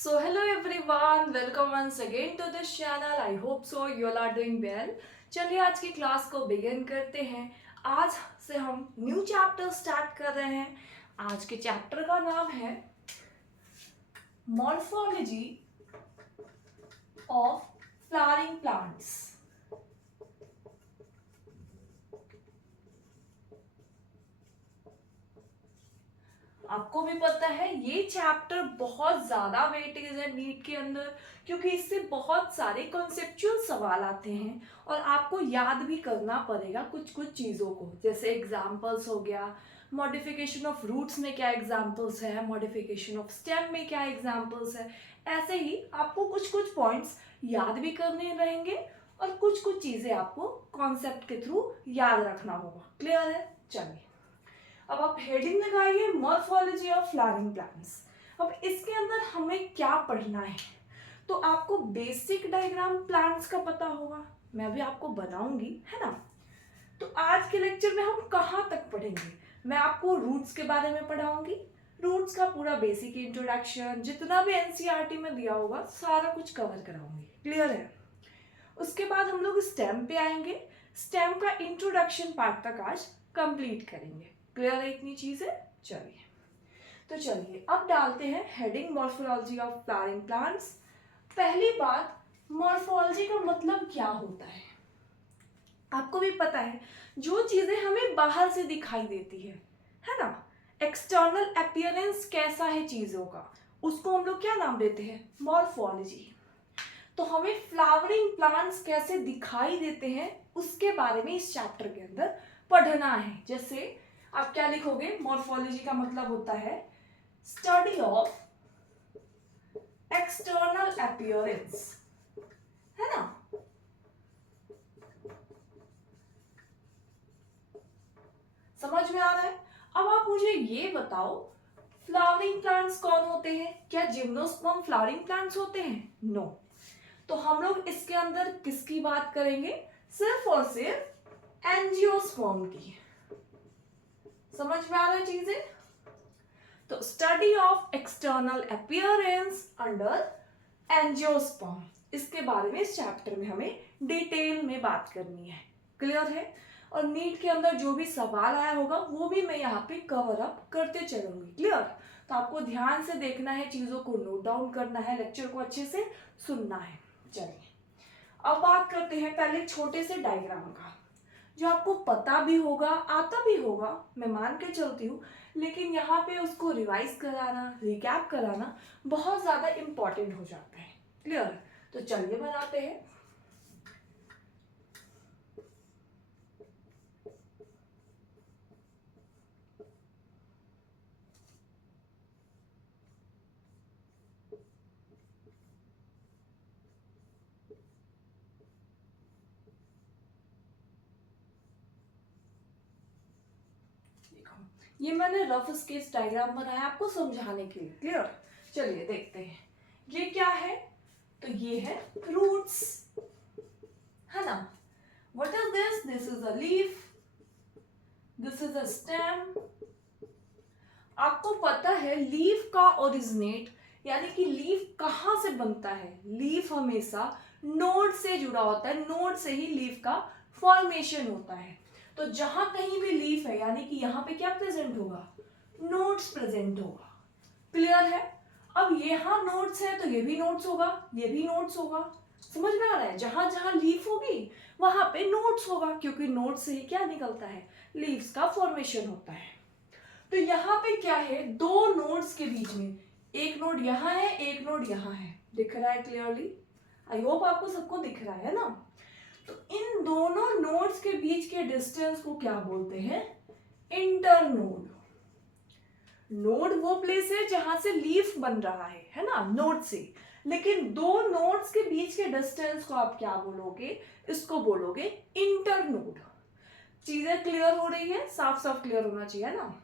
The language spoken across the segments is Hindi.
So hello everyone, welcome once again to this channel. I hope so you all are doing well. चलिए आज की क्लास को बिगिन करते हैं। आज से हम न्यू चैप्टर स्टार्ट कर रहे हैं। आज के चैप्टर का नाम है मॉर्फोलॉजी ऑफ फ्लावरिंग प्लांट्स। आपको भी पता है ये चैप्टर बहुत ज्यादा वेटेज है नीट के अंदर, क्योंकि इससे बहुत सारे कॉन्सेप्चुअल सवाल आते हैं और आपको याद भी करना पड़ेगा कुछ कुछ चीज़ों को। जैसे एग्जाम्पल्स हो गया, मॉडिफिकेशन ऑफ रूट्स में क्या एग्जाम्पल्स है, मॉडिफिकेशन ऑफ स्टेम में क्या एग्जाम्पल्स है। ऐसे ही आपको कुछ कुछ पॉइंट्स याद भी करने रहेंगे और कुछ कुछ चीज़ें आपको कॉन्सेप्ट के थ्रू याद रखना होगा। क्लियर है? चलिए अब आप हेडिंग लगाइए मॉर्फोलॉजी ऑफ फ्लावरिंग प्लांट्स। अब इसके अंदर हमें क्या पढ़ना है, तो आपको बेसिक डायग्राम प्लांट्स का पता होगा, मैं भी आपको बनाऊंगी, है ना। तो आज के लेक्चर में हम कहाँ तक पढ़ेंगे, मैं आपको रूट्स के बारे में पढ़ाऊंगी। रूट्स का पूरा बेसिक इंट्रोडक्शन जितना भी एनसीईआरटी में दिया होगा सारा कुछ कवर कराऊंगी। क्लियर है? उसके बाद हम लोग स्टेम पे आएंगे, स्टेम का इंट्रोडक्शन पार्ट तक आज कंप्लीट करेंगे। क्लियर है इतनी चीजें? चलिए तो चलिए अब डालते हैं heading morphology of flowering plants. पहली बात, मॉर्फोलॉजी का मतलब क्या होता है। आपको भी पता है जो चीजें हमें बाहर से दिखाई देती है ना, एक्सटर्नल अपीयरेंस कैसा है चीजों का, उसको हम लोग क्या नाम देते हैं, मॉर्फोलॉजी। तो हमें फ्लावरिंग प्लांट्स कैसे दिखाई देते हैं उसके बारे में इस चैप्टर के अंदर पढ़ना है। जैसे आप क्या लिखोगे, मॉर्फोलॉजी का मतलब होता है स्टडी ऑफ एक्सटर्नल अपीयरेंस, है ना। समझ में आ रहा है? अब आप मुझे ये बताओ, फ्लावरिंग प्लांट्स कौन होते हैं? क्या जिम्नोस्पर्म फ्लावरिंग प्लांट्स होते हैं? नो। तो हम लोग इसके अंदर किसकी बात करेंगे, सिर्फ और सिर्फ एंजियोस्पर्म की। समझ में आ रहा है चीजें? तो study of external appearance under angiosperm, इसके बारे में इस चैप्टर में हमें डिटेल में बात करनी है। क्लियर है? और नीट के अंदर जो भी सवाल आया होगा वो भी मैं यहाँ पे कवर अप करते चलूंगी। क्लियर? तो आपको ध्यान से देखना है, चीजों को नोट डाउन करना है, लेक्चर को अच्छे से सुनना है। चलिए अब बात करते हैं पहले छोटे से डायग्राम का, जो आपको पता भी होगा, आता भी होगा, मैं मान के चलती हूँ, लेकिन यहाँ पे उसको रिवाइज कराना, रिकैप कराना बहुत ज्यादा इंपॉर्टेंट हो जाता है। क्लियर? तो चलिए बनाते हैं। ये मैंने रफ स्केच डायग्राम बनाया आपको समझाने के लिए। क्लियर? चलिए देखते हैं ये क्या है। तो ये है रूट्स, है ना। What is this? This is a leaf, this is a stem. आपको पता है लीफ का ओरिजिनेट, यानी कि लीफ कहां से बनता है। लीफ हमेशा नोड से जुड़ा होता है, नोड से ही लीफ का फॉर्मेशन होता है। तो जहां कहीं भी लीफ है, यानी कि यहाँ पे क्या प्रेजेंट होगा, नोड्स प्रेजेंट होगा। क्लियर है? अब यहाँ नोड्स है तो ये भी नोड्स होगा, ये भी नोड्स होगा। समझ में आ रहा है? जहां जहां लीफ होगी वहां पे नोड्स होगा, क्योंकि नोड्स से ही क्या निकलता है, लीव्स का फॉर्मेशन होता है। तो यहाँ पे क्या है, दो नोड्स के बीच में, एक नोड यहाँ है, एक नोड यहाँ है। दिख रहा है क्लियरली? आई होप आपको सबको दिख रहा है ना। तो इन दोनों नोड्स के बीच के डिस्टेंस को क्या बोलते हैं, इंटरनोड। नोड वो प्लेस है जहां से लीफ बन रहा है ना, नोड से। लेकिन दो नोड्स के बीच के डिस्टेंस को आप क्या बोलोगे, इसको बोलोगे इंटरनोड। चीजें क्लियर हो रही है? साफ साफ क्लियर होना चाहिए ना।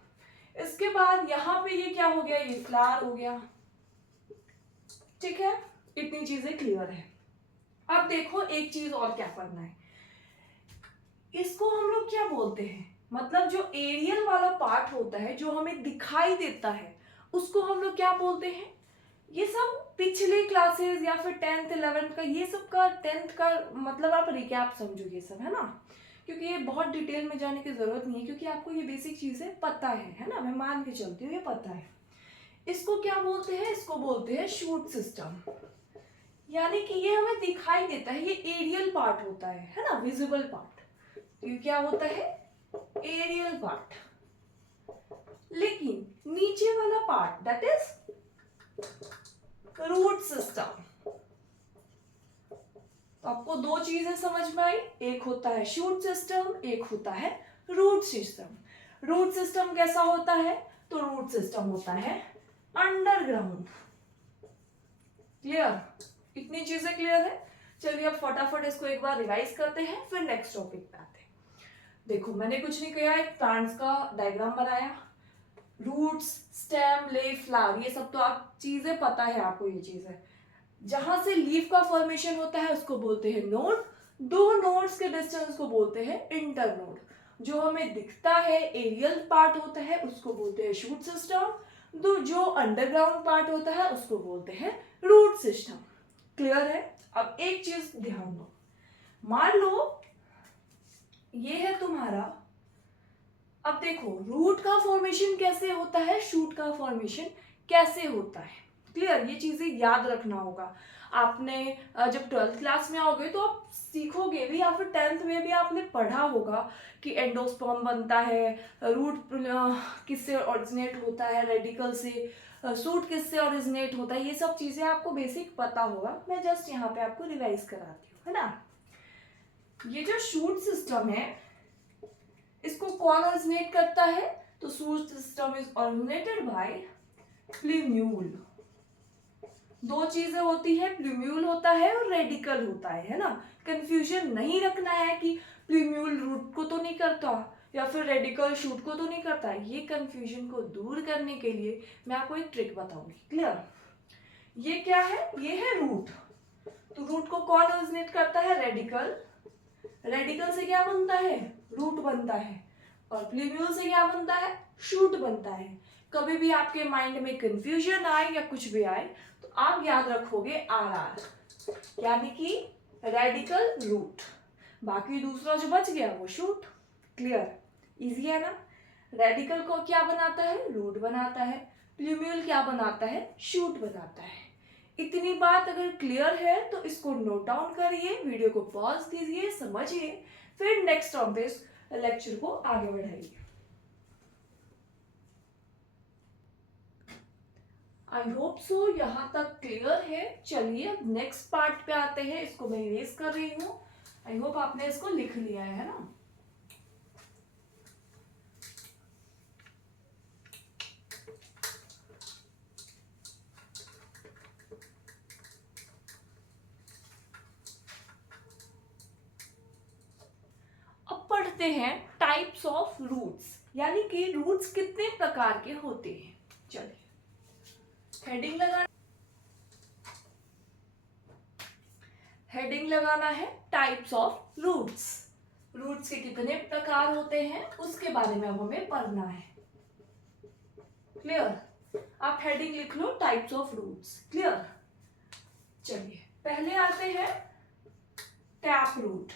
इसके बाद यहाँ पे ये क्या हो गया, ये फ्लावर हो गया। ठीक है, इतनी चीजें क्लियर है। अब देखो एक चीज और क्या करना है, इसको हम लोग क्या बोलते हैं, मतलब जो एरियल वाला पार्ट होता है जो हमें दिखाई देता है उसको हम लोग क्या बोलते हैं, ये सब पिछले क्लासेस या फिर 10th 11th का, ये सब का 10th का मतलब आप रिकैप समझो ये सब, है ना, क्योंकि ये बहुत डिटेल में जाने की जरूरत नहीं है, क्योंकि आपको ये बेसिक चीजें पता है ना, मैं मान के चलती हूँ ये पता है। इसको क्या बोलते हैं? इसको बोलते हैं शूट सिस्टम, यानी कि ये हमें दिखाई देता है, ये एरियल पार्ट होता है ना, विजिबल पार्ट। ये क्या होता है? Aerial part. लेकिन नीचे वाला part that is root system. तो आपको दो चीजें समझ में आई, एक होता है शूट सिस्टम, एक होता है रूट सिस्टम। रूट सिस्टम कैसा होता है? तो रूट सिस्टम होता है अंडरग्राउंड। क्लियर? इतनी चीजें क्लियर है? चलिए अब फटाफट इसको एक बार रिवाइज करते हैं, फिर नेक्स्ट टॉपिक पे आते हैं। देखो मैंने कुछ नहीं किया, एक प्लांट्स का डायग्राम बनाया, रूट्स, स्टेम, लीफ, फ्लावर, ये सब तो आप चीजें पता है आपको, ये चीजें जहां से लीफ का फॉर्मेशन होता है उसको बोलते हैं नोड, दो नोड्स के डिस्टेंस को बोलते हैं इंटरनोड, जो हमें दिखता है एरियल पार्ट होता है उसको बोलते हैं शूट सिस्टम, जो अंडरग्राउंड पार्ट होता है उसको बोलते हैं रूट सिस्टम। क्लियर है? अब एक चीज ध्यान दो, मान लो ये है तुम्हारा, अब देखो रूट का फॉर्मेशन कैसे होता है, शूट का फॉर्मेशन कैसे होता है। क्लियर? ये चीजें याद रखना होगा। आपने जब 12th क्लास में आओगे तो आप सीखोगे भी, या फिर 10th में भी आपने पढ़ा होगा कि एंडोस्पर्म बनता है, रूट किससे ओरिजिनेट होता है, रेडिकल से, शूट किससे ओरिजिनेट होता है, ये सब चीजें आपको बेसिक पता होगा। मैं जस्ट यहाँ पे आपको रिवाइज कराती हूँ, है ना। ये जो शूट सिस्टम है इसको कौन ओरिजिनेट करता है? तो shoot system is originated by plumule. दो चीजें होती है, प्लूम्यूल होता है और रेडिकल होता है ना। कंफ्यूजन नहीं रखना है कि प्लूम्यूल रूट को तो नहीं करता या फिर रेडिकल शूट को तो नहीं करता। ये कंफ्यूजन को दूर करने के लिए मैं आपको एक ट्रिक बताऊंगी। क्लियर? ये क्या है? ये है रूट। तो रूट को कौन ओरिजिनेट करता है? रेडिकल। रेडिकल से क्या बनता है? रूट बनता है। और प्लूम्यूल से क्या बनता है? शूट बनता है। कभी भी आपके माइंड में कंफ्यूजन आए या कुछ भी आए तो आप याद रखोगे आर, यानी कि रेडिकल रूट, बाकी दूसरा जो बच गया वो शूट। क्लियर? इजी है ना। रेडिकल को क्या बनाता है? रूट बनाता है। प्लूम्यूल क्या बनाता है? शूट बनाता है। इतनी बात अगर क्लियर है तो इसको नोट डाउन करिए, वीडियो को पॉज कीजिए, समझिए, फिर नेक्स्ट टॉपिक लेक्चर को आगे बढ़ाइए। आई होप सो यहाँ तक क्लियर है। चलिए अब नेक्स्ट पार्ट पे आते हैं, इसको मैं इरेज कर रही हूँ। आई होप आपने इसको लिख लिया है ना। अब पढ़ते हैं टाइप्स ऑफ रूट्स, यानी कि रूट्स कितने प्रकार के होते हैं। चलिए हेडिंग लगाना है टाइप्स ऑफ रूट्स। रूट्स के कितने प्रकार होते हैं उसके बारे में अब हमें पढ़ना है। क्लियर? आप हेडिंग लिख लो टाइप्स ऑफ रूट्स। क्लियर? चलिए पहले आते हैं टैप रूट।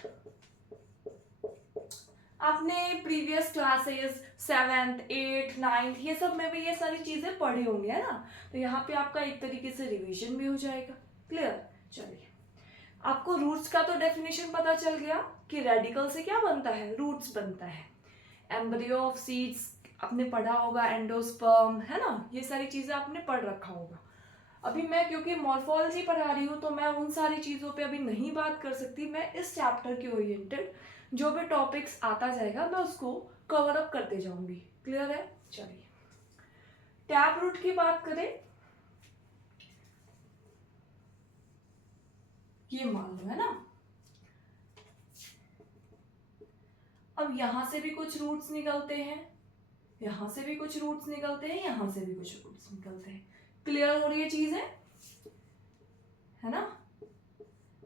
आपने previous classes 7th 8th 9th ये सब में भी ये सारी चीजें पढ़ी होंगी, है ना। तो यहाँ पे आपका एक तरीके से रिवीजन भी हो जाएगा। क्लियर? चलिए आपको रूट्स का तो डेफिनेशन पता चल गया कि रेडिकल से क्या बनता है? रूट्स बनता है। एम्ब्रियो ऑफ सीड्स आपने पढ़ा होगा, एंडोस्पर्म, है ना, ये सारी चीजें आपने पढ़ रखा होगा। अभी मैं क्योंकि मॉर्फोलॉजी पढ़ा रही हूँ तो मैं उन सारी चीजों पे अभी नहीं बात कर सकती। मैं इस चैप्टर के ओरिएंटेड जो भी टॉपिक्स आता जाएगा मैं उसको कवर अप करते जाऊंगी। क्लियर है? चलिए टैप रूट की बात करें, ये मान लो, है ना। अब यहां से भी कुछ रूट्स निकलते हैं, यहां से भी कुछ रूट्स निकलते हैं, यहां से भी कुछ रूट्स निकलते हैं। क्लियर हो रही है चीजें, है ना।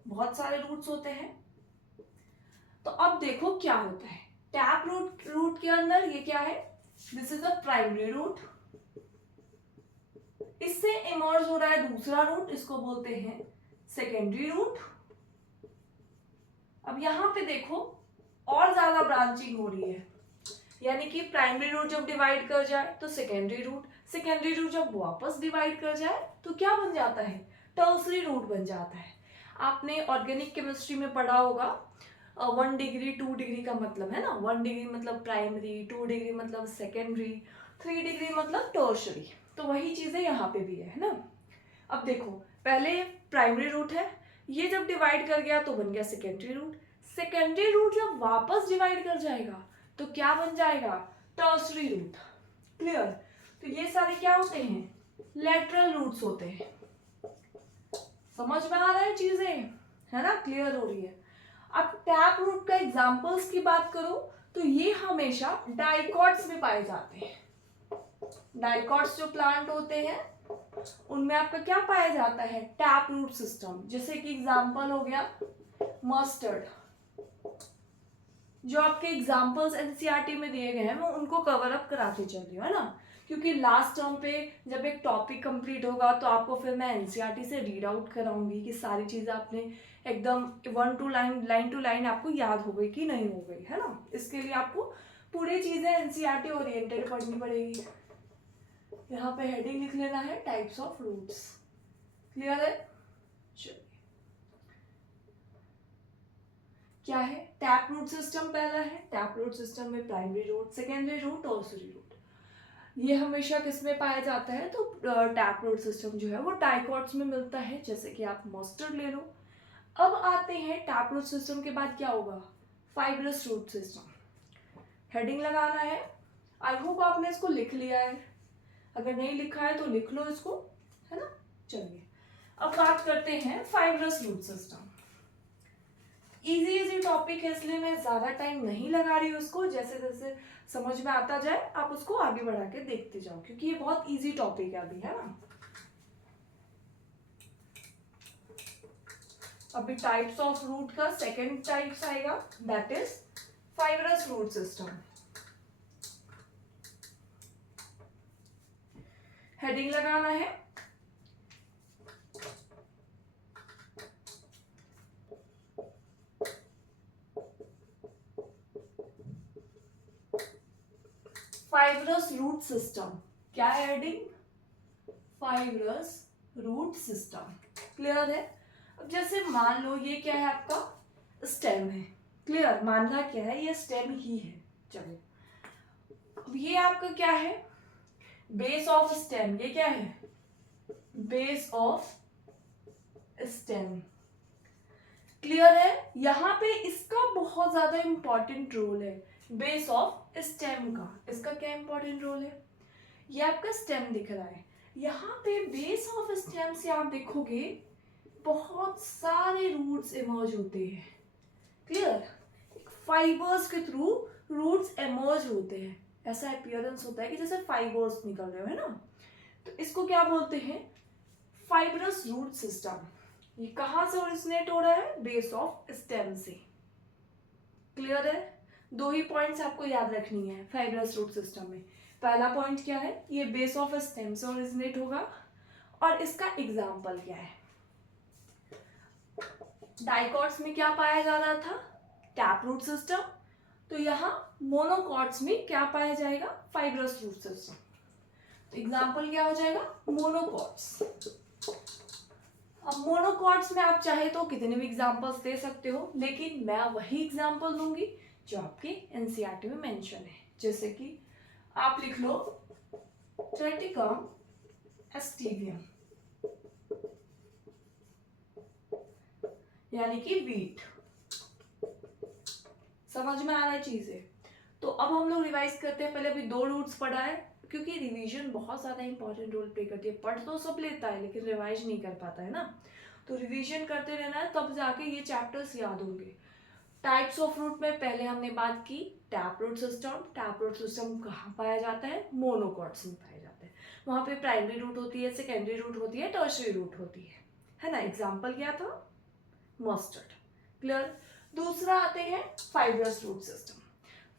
बहुत सारे रूट्स होते हैं। तो अब देखो क्या होता है टैप रूट के अंदर। ये क्या है? This is a primary root, इससे इमर्ज हो रहा है दूसरा रूट, इसको बोलते हैं सेकेंडरी रूट। अब यहाँ पे देखो और ज्यादा ब्रांचिंग हो रही है, यानी कि प्राइमरी रूट जब डिवाइड कर जाए तो सेकेंडरी रूट, सेकेंडरी रूट जब वापस डिवाइड कर जाए तो क्या बन जाता है, टर्सरी रूट बन जाता है। आपने ऑर्गेनिक केमिस्ट्री में पढ़ा होगा 1 डिग्री 2 डिग्री का मतलब है ना, 1 डिग्री मतलब प्राइमरी, 2 डिग्री मतलब सेकेंडरी, 3 डिग्री मतलब टर्शरी। तो वही चीजें यहाँ पे भी है ना। अब देखो पहले प्राइमरी रूट है, ये जब डिवाइड कर गया तो बन गया सेकेंडरी रूट, सेकेंडरी रूट जब वापस डिवाइड कर जाएगा तो क्या बन जाएगा, टर्सरी रूट। क्लियर। तो ये सारे क्या होते हैं, लेटरल रूट्स होते हैं। समझ में आ रहा है चीजें, है ना, क्लियर हो रही है। अब टैप रूट का एग्जांपल्स की बात करो तो ये हमेशा डाइकॉट्स में पाए जाते हैं। डाइकॉट्स जो प्लांट होते हैं उनमें आपका क्या पाया जाता है, टैप रूट सिस्टम। जैसे कि एग्जांपल हो गया मस्टर्ड। जो आपके एग्जांपल्स एनसीईआरटी में दिए गए हैं मैं उनको कवर अप कराते चल रही हूँ, है ना, क्योंकि लास्ट टर्म पे जब एक टॉपिक कंप्लीट होगा तो आपको फिर मैं एनसीईआरटी से रीड आउट कराऊंगी कि सारी चीजें आपने एकदम लाइन टू लाइन आपको याद हो गई कि नहीं हो गई, है ना। इसके लिए आपको पूरी चीजें एनसीईआरटी ओरिएंटेड पढ़नी पड़ेगी। यहाँ पे हेडिंग लिख लेना है टाइप्स ऑफ रूट्स। क्लियर है। चलिए क्या है, टैप रूट सिस्टम पहला है। टैप रूट सिस्टम में primary root, secondary root, tertiary root, ये हमेशा किस में पाया जाता है, तो टैप रूट सिस्टम जो है वो डाइकॉट्स में मिलता है, जैसे कि आप मस्टर्ड ले लो। अब आते हैं टैप रूट सिस्टम के बाद क्या होगा, फाइब्रस रूट सिस्टम। हेडिंग लगाना है, आई होप आपने इसको लिख लिया है, अगर नहीं लिखा है तो लिख लो इसको, है ना। चलिए अब बात करते हैं fibrous root system. Easy topic है इसलिए मैं ज्यादा टाइम नहीं लगा रही हूँ उसको, जैसे जैसे समझ में आता जाए आप उसको आगे बढ़ा के देखते जाओ, क्योंकि ये बहुत इजी टॉपिक है अभी, है ना। अभी टाइप्स ऑफ रूट का सेकंड टाइप्स आएगा, that is fibrous root system. Heading लगाना है, फाइब्रस रूट सिस्टम। क्या है heading, fibrous root system. Clear है। अब जैसे मान लो ये क्या है, आपका स्टेम है। क्लियर, मानना क्या है, ये स्टेम ही है। चलिए अब ये आपका क्या है, बेस ऑफ स्टेम। ये क्या है, बेस ऑफ स्टेम। क्लियर है। यहाँ पे इसका बहुत ज्यादा इंपॉर्टेंट रोल है, बेस ऑफ स्टेम का। इसका क्या इंपॉर्टेंट रोल है, ये आपका स्टेम दिख रहा है, यहाँ पे बेस ऑफ स्टेम से आप देखोगे बहुत सारे रूट्स इमर्ज होते हैं। क्लियर, फाइबर्स के थ्रू रूट्स इमर्ज होते हैं, ऐसा अपीयरेंस होता है कि जैसे फाइबर्स निकल रहे हो, है ना। तो इसको क्या बोलते हैं, फाइब्रस रूट सिस्टम। ये कहां से ओरिजिनेट हो रहा है, बेस ऑफ स्टेम से। क्लियर है। दो ही पॉइंट्स आपको याद रखनी है फाइब्रस रूट सिस्टम में। पहला पॉइंट क्या है, ये बेस ऑफ स्टेम से ओरिजिनेट होगा, और इसका एग्जाम्पल क्या है। डाइकॉट्स में क्या पाया जा रहा था, टैप रूट सिस्टम। तो यहाँ मोनोकॉट्स में क्या पाया जाएगा, फाइब्रस रूट सिस्टम। तो एग्जाम्पल क्या हो जाएगा, मोनोकॉट्स। अब मोनोकॉट्स में आप चाहे तो कितने भी एग्जाम्पल्स दे सकते हो, लेकिन मैं वही एग्जाम्पल दूंगी जो आपके एनसीईआरटी में मेंशन है। जैसे कि आप लिख लो ट्रेटिकम एस्टिवियम, यानी कि वीट। समझ में आ रहा है चीजें। तो अब हम लोग रिवाइज करते हैं। पहले अभी 2 रूट्स पढ़ा है, क्योंकि रिवीजन बहुत ज्यादा इंपॉर्टेंट रोल प्ले करती है। पढ़ तो सब लेता है लेकिन रिवाइज नहीं कर पाता है ना, तो रिवीजन करते रहना है, तब जाके ये चैप्टर्स याद होंगे। टाइप्स ऑफ रूट में पहले हमने बात की tap root system. Tap root system कहाँ पाया जाता है, मोनोकॉट्स में पाया जाता है। वहां पे प्राइमरी रूट होती है, सेकेंडरी रूट होती है, टर्शरी रूट होती है ना। एग्जाम्पल क्या था, मस्टर्ड। क्लियर। दूसरा आते हैं fibrous root system.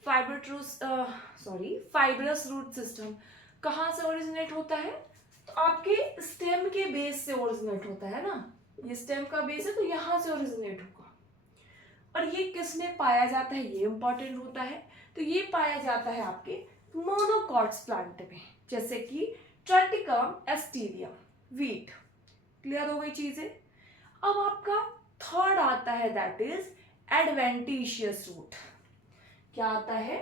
Fibrous root system कहाँ से ओरिजिनेट होता है, तो आपके स्टेम के बेस से ओरिजिनेट होता है ना, ये स्टेम का बेस है तो यहां से ओरिजिनेट होगा। और ये किसमें पाया जाता है, ये इंपॉर्टेंट होता है। तो ये पाया जाता है आपके मोनोकॉट्स प्लांट में, जैसे कि ट्राइटिकम एस्टीरियम, वीट। क्लियर हो गई चीजें। अब आपका थर्ड आता है, दैट इज एडवेंटिशियस रूट। क्या आता है,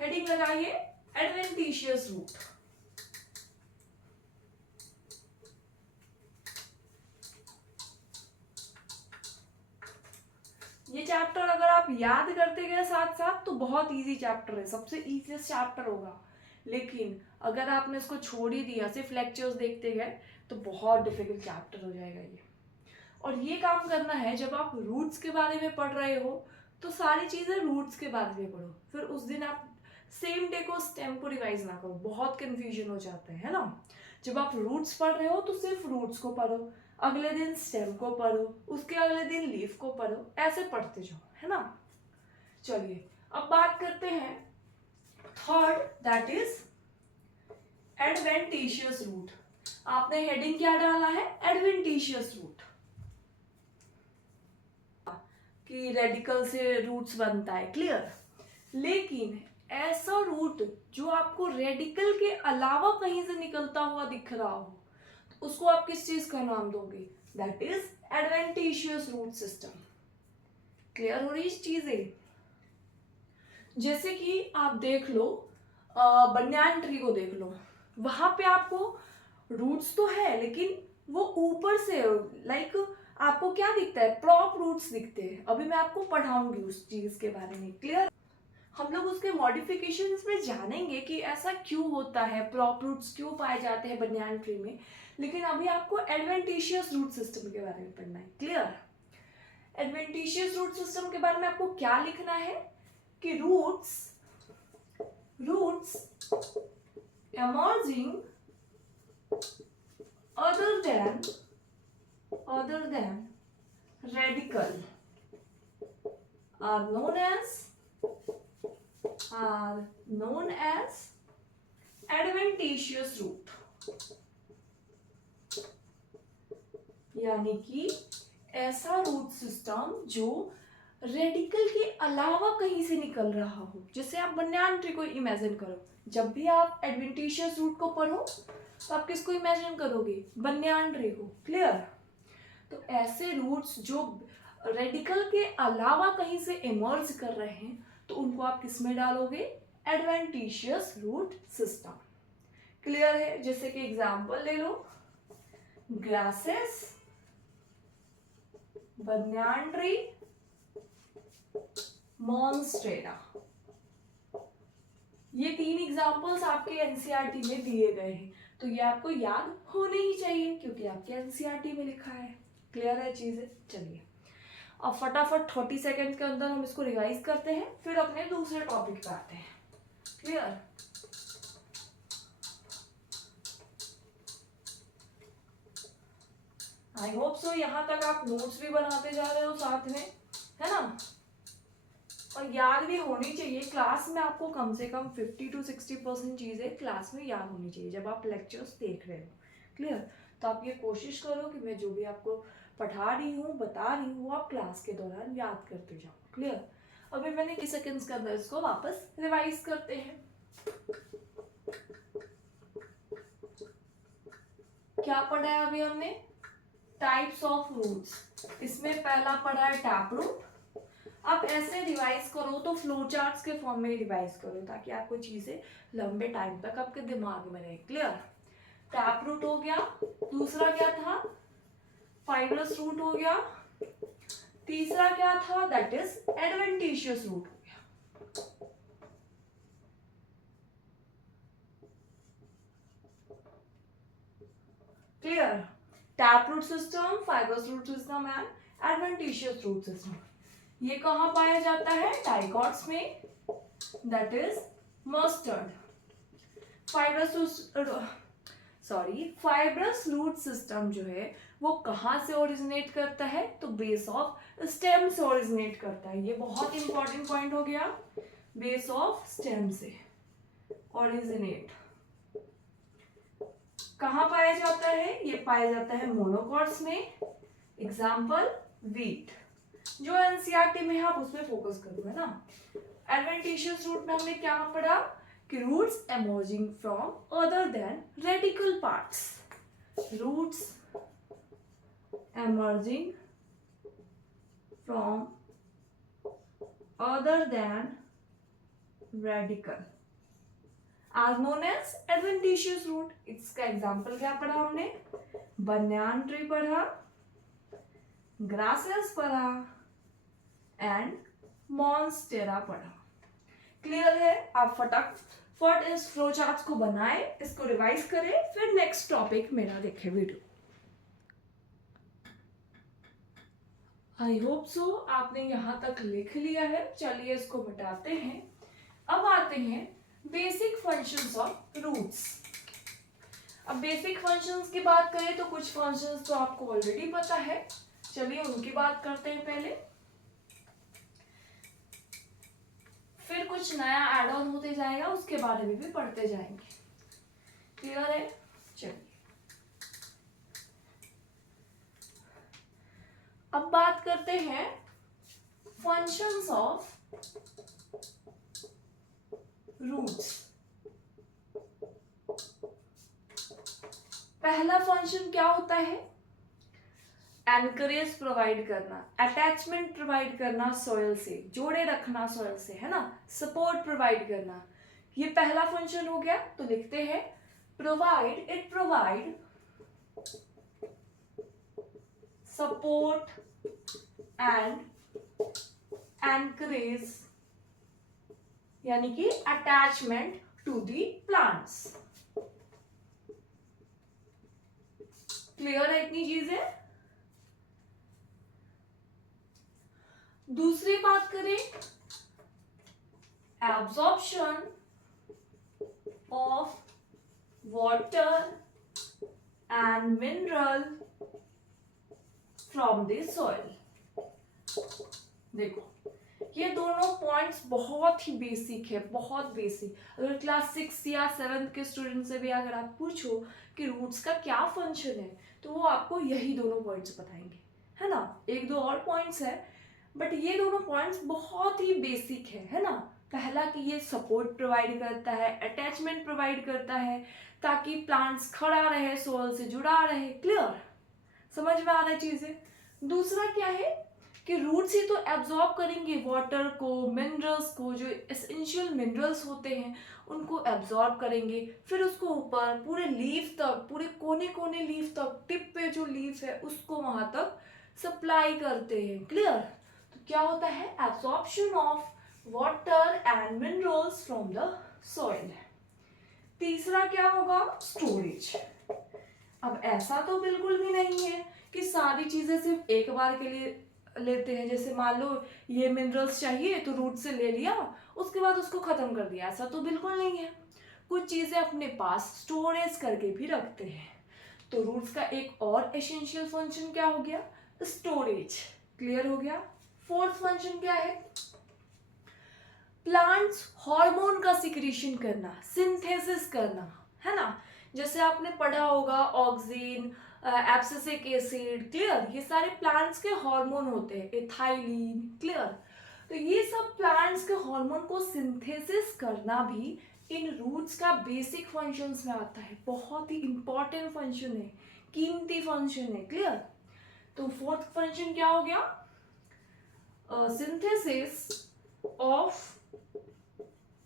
हेडिंग लगाइए, एडवेंटिशियस रूट। ये चैप्टर अगर आप याद करते गए साथ साथ तो बहुत इजी चैप्टर है, सबसे इजीएस्ट चैप्टर होगा। लेकिन अगर आपने इसको छोड़ ही दिया, सिर्फ लेक्चर्स देखते गए, तो बहुत डिफिकल्ट चैप्टर हो जाएगा ये। और ये काम करना है, जब आप रूट्स के बारे में पढ़ रहे हो तो सारी चीजें रूट्स के बारे में पढ़ो। फिर उस दिन आप सेम डे को स्टेम को रिवाइज ना करो, बहुत कंफ्यूजन हो जाता है ना। जब आप रूट्स पढ़ रहे हो तो सिर्फ रूट्स को पढ़ो, अगले दिन स्टेम को पढ़ो, उसके अगले दिन लीफ को पढ़ो, ऐसे पढ़ते जाओ, है ना। चलिए अब बात करते हैं third, that is adventitious root. आपने हेडिंग क्या डाला है, एडवेंटिशियस रूट, कि रेडिकल से रूट्स बनता है। क्लियर। लेकिन ऐसा रूट जो आपको रेडिकल के अलावा कहीं से निकलता हुआ दिख रहा हो, तो उसको आप किस चीज का नाम दोगे, that is adventitious root system. Clear हो रही इस चीजें। जैसे कि आप देख लो, बनियान ट्री को देख लो, वहां पे आपको रूट्स तो है लेकिन वो ऊपर से लाइक आपको क्या दिखता है, प्रॉप रूट्स दिखते हैं। अभी मैं आपको पढ़ाऊंगी उस चीज के बारे में। क्लियर। हम लोग उसके मॉडिफिकेशंस में जानेंगे कि ऐसा क्यों होता है, प्रॉप रूट्स क्यों पाए जाते हैं बनियान ट्री में। लेकिन अभी आपको एडवेंटिशियस रूट सिस्टम के बारे में पढ़ना है। क्लियर। एडवेंटिशियस रूट सिस्टम के बारे में आपको क्या लिखना है कि roots emerging other than radical are known as adventitious root। यानी कि ऐसा रूट सिस्टम जो रेडिकल के अलावा कहीं से निकल रहा हो। जैसे आप बनियान ट्री को इमेजिन करो, जब भी आप एडवेंटिशियस रूट को पढ़ो तो आप किसको इमेजिन करोगे, बनियान ट्री को। क्लियर। तो ऐसे रूट्स जो रेडिकल के अलावा कहीं से इमर्ज कर रहे हैं, तो उनको आप किस में डालोगे, एडवेंटिशियस रूट सिस्टम। क्लियर है। जैसे कि एग्जांपल ले लो, ग्रासेस, बनियान ट्री, मॉन्स्टेरा। ये 3 एग्जांपल्स आपके एनसीईआरटी में दिए गए हैं, तो ये आपको याद होने ही चाहिए क्योंकि आपके एनसीईआरटी में लिखा है। क्लियर है चीजें। चलिए अब फटाफट 30 सेकंड के अंदर हम इसको रिवाइज करते हैं, फिर अपने दूसरे टॉपिक पे आते हैं। क्लियर। आई होप सो यहाँ तक आप नोट्स भी बनाते जा रहे हो साथ में, है ना। और याद भी होनी चाहिए। क्लास में आपको कम से कम 50 to 60% चीजें क्लास में याद होनी चाहिए जब आप लेक्चर्स देख रहे हो। क्लियर। तो आप ये कोशिश करो कि मैं जो भी आपको पढ़ा रही हूँ, बता रही हूँ, वो आप क्लास के दौरान याद करते जाओ। क्लियर। अभी मैंने 30 सेकेंड्स के अंदर इसको वापस रिवाइज करते हैं। क्या पढ़ा है अभी हमने, टाइप्स ऑफ रूट्स। इसमें पहला पढ़ा है टैप रूट। आप ऐसे रिवाइज करो तो फ्लो चार्ट्स के फॉर्म में रिवाइज करो ताकि आपको चीजें लंबे टाइम तक आपके दिमाग में रहे। क्लियर। टैप रूट हो गया। दूसरा क्या था, फाइब्रस रूट हो गया। तीसरा क्या था, दैट इज एडवेंटिशियस रूट हो गया। Clear. Tap root system, fibrous root system and adventitious root system. ये कहां पाया जाता है, डाइगॉट्स में, that is mustard. Fibrous root system जो है वो कहां से ओरिजिनेट करता है, तो बेस ऑफ स्टेम से ओरिजिनेट करता है। ये बहुत इंपॉर्टेंट पॉइंट हो गया, बेस ऑफ स्टेम से ओरिजिनेट कहाँ पाया जाता है? ये पाया जाता है मोनोकॉट्स में। Example wheat. जो एनसीईआरटी में है आप उसमें फोकस करो, है ना। एडवेंटिशियस रूट में हमने क्या पढ़ा कि roots emerging from other than radicle parts. Roots emerging from other than radical are known as adventitious root। इसका एग्जाम्पल क्या पढ़ा हमने? बनियान ट्री पढ़ा, ग्रासेस पढ़ा एंड मॉन्स्टेरा पढ़ा। क्लियर है? आप फटाफट इस फ्लो चार्ट को बनाए, इसको रिवाइज करें, फिर नेक्स्ट टॉपिक मेरा देखें वीडियो। आई होप सो आपने यहाँ तक लिख लिया है। चलिए इसको मिटाते हैं। अब आते हैं बेसिक फंक्शंस ऑफ रूट्स। अब बेसिक फंक्शंस की बात करें तो कुछ फंक्शंस तो आपको ऑलरेडी पता है, चलिए उनकी बात करते हैं पहले, फिर कुछ नया ऐड ऑन होते जाएगा, उसके बारे में भी पढ़ते जाएंगे। क्लियर है? चलिए अब बात करते हैं फंक्शंस ऑफ रूट्स। पहला फंक्शन क्या होता है? एनकरेज प्रोवाइड करना, अटैचमेंट प्रोवाइड करना सॉइल से, जोड़े रखना सॉइल से, है ना, सपोर्ट प्रोवाइड करना। ये पहला फंक्शन हो गया। तो लिखते हैं provide, it provide support and anchorage, यानी कि attachment to the plants. Clear है इतनी चीजें? दूसरी बात करें, absorption of water and mineral from the soil. देखो ये दोनों पॉइंट्स बहुत ही बेसिक है, बहुत बेसिक। अगर क्लास 6 या 7 के स्टूडेंट से भी अगर आप पूछो कि रूट्स का क्या फंक्शन है, तो वो आपको यही दोनों पॉइंट्स बताएंगे, है ना। एक दो और पॉइंट्स है, बट ये दोनों पॉइंट्स बहुत ही बेसिक है ना। पहला कि ये सपोर्ट प्रोवाइड करता है, अटैचमेंट प्रोवाइड करता है, ताकि प्लांट्स खड़ा रहे, सोल से जुड़ा रहे। क्लियर? समझ में आ रहा है चीजें? दूसरा क्या है कि रूट्स ही तो एब्जॉर्ब करेंगे वाटर को, मिनरल्स को, जो एसेंशियल मिनरल्स होते हैं उनको एब्जॉर्ब करेंगे, फिर उसको ऊपर पूरे लीफ तक, पूरे कोने कोने लीफ तक, टिप पे जो लीफ है उसको वहां तक सप्लाई करते हैं। क्लियर? तो क्या होता है? Absorption of water and minerals from the soil. तीसरा क्या होगा? स्टोरेज। अब ऐसा तो बिल्कुल भी नहीं है कि सारी चीजें सिर्फ एक बार के लिए लेते हैं। जैसे मान लो ये मिनरल्स चाहिए तो रूट से ले लिया, उसके बाद उसको खत्म कर दिया, ऐसा तो बिल्कुल नहीं है। कुछ चीजें अपने पास स्टोरेज करके भी रखते हैं। तो रूट्स का एक और एसेंशियल फंक्शन क्या हो गया? स्टोरेज। क्लियर हो गया? फोर्थ फंक्शन क्या है? प्लांट्स हार्मोन का सिक्रीशन करना, सिंथेसिस करना, है ना। जैसे आपने पढ़ा होगा ऑक्सीन, एब्सिसिक एसिड। क्लियर? ये सारे प्लांट्स के हार्मोन होते हैं, एथाइलिन। क्लियर? तो ये सब प्लांट्स के हार्मोन को सिंथेसिस करना भी इन रूट्स का बेसिक फंक्शंस में आता है। बहुत ही इंपॉर्टेंट फंक्शन है, कीमती फंक्शन है। क्लियर? तो फोर्थ फंक्शन क्या हो गया? सिंथेसिस ऑफ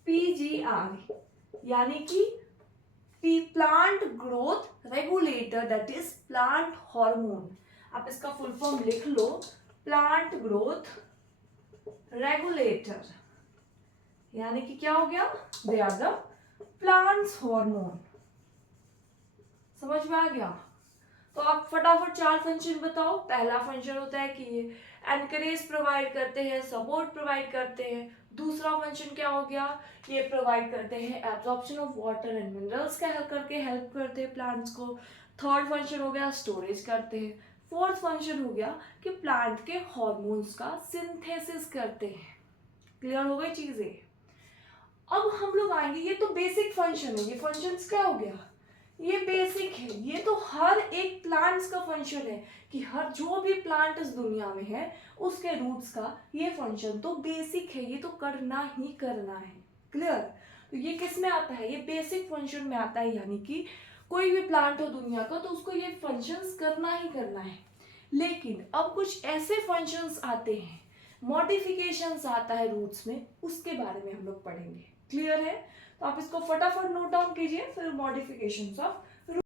पीजीआर, यानी कि plant growth regulator, that is plant hormone. आप इसका फुल फॉर्म लिख लो, प्लांट ग्रोथ रेगुलेटर, यानी कि क्या हो गया? They are the plants hormone. समझ में आ गया? तो आप फटाफट 4 फंक्शन बताओ। पहला फंक्शन होता है कि ये एनकरेज प्रोवाइड करते हैं, सपोर्ट प्रोवाइड करते हैं। दूसरा फंक्शन क्या हो गया? ये प्रोवाइड करते हैं absorption of water and minerals का हेल्प करते हैं प्लांट्स को। थर्ड फंक्शन हो गया स्टोरेज करते हैं। फोर्थ फंक्शन हो गया कि प्लांट के हॉर्मोन्स का सिंथेसिस करते हैं। क्लियर हो गई चीजें? अब हम लोग आएंगे, ये तो बेसिक फंक्शन है। ये फंक्शंस क्या हो गया? ये बेसिक है, ये तो हर एक प्लांट्स का फंक्शन है कि हर जो भी प्लांट इस दुनिया में है उसके रूट्स का ये फंक्शन तो बेसिक है, ये तो करना ही करना है। क्लियर? तो ये किस में आता है? ये बेसिक फंक्शन में आता है, यानी कि कोई भी प्लांट हो दुनिया का तो उसको ये फंक्शंस करना ही करना है। लेकिन अब कुछ ऐसे फंक्शंस आते हैं, मॉडिफिकेशंस आता है रूट्स में, उसके बारे में हम लोग पढ़ेंगे। क्लियर है? तो आप इसको फटाफट नोट डाउन कीजिए, फिर मॉडिफिकेशंस ऑफ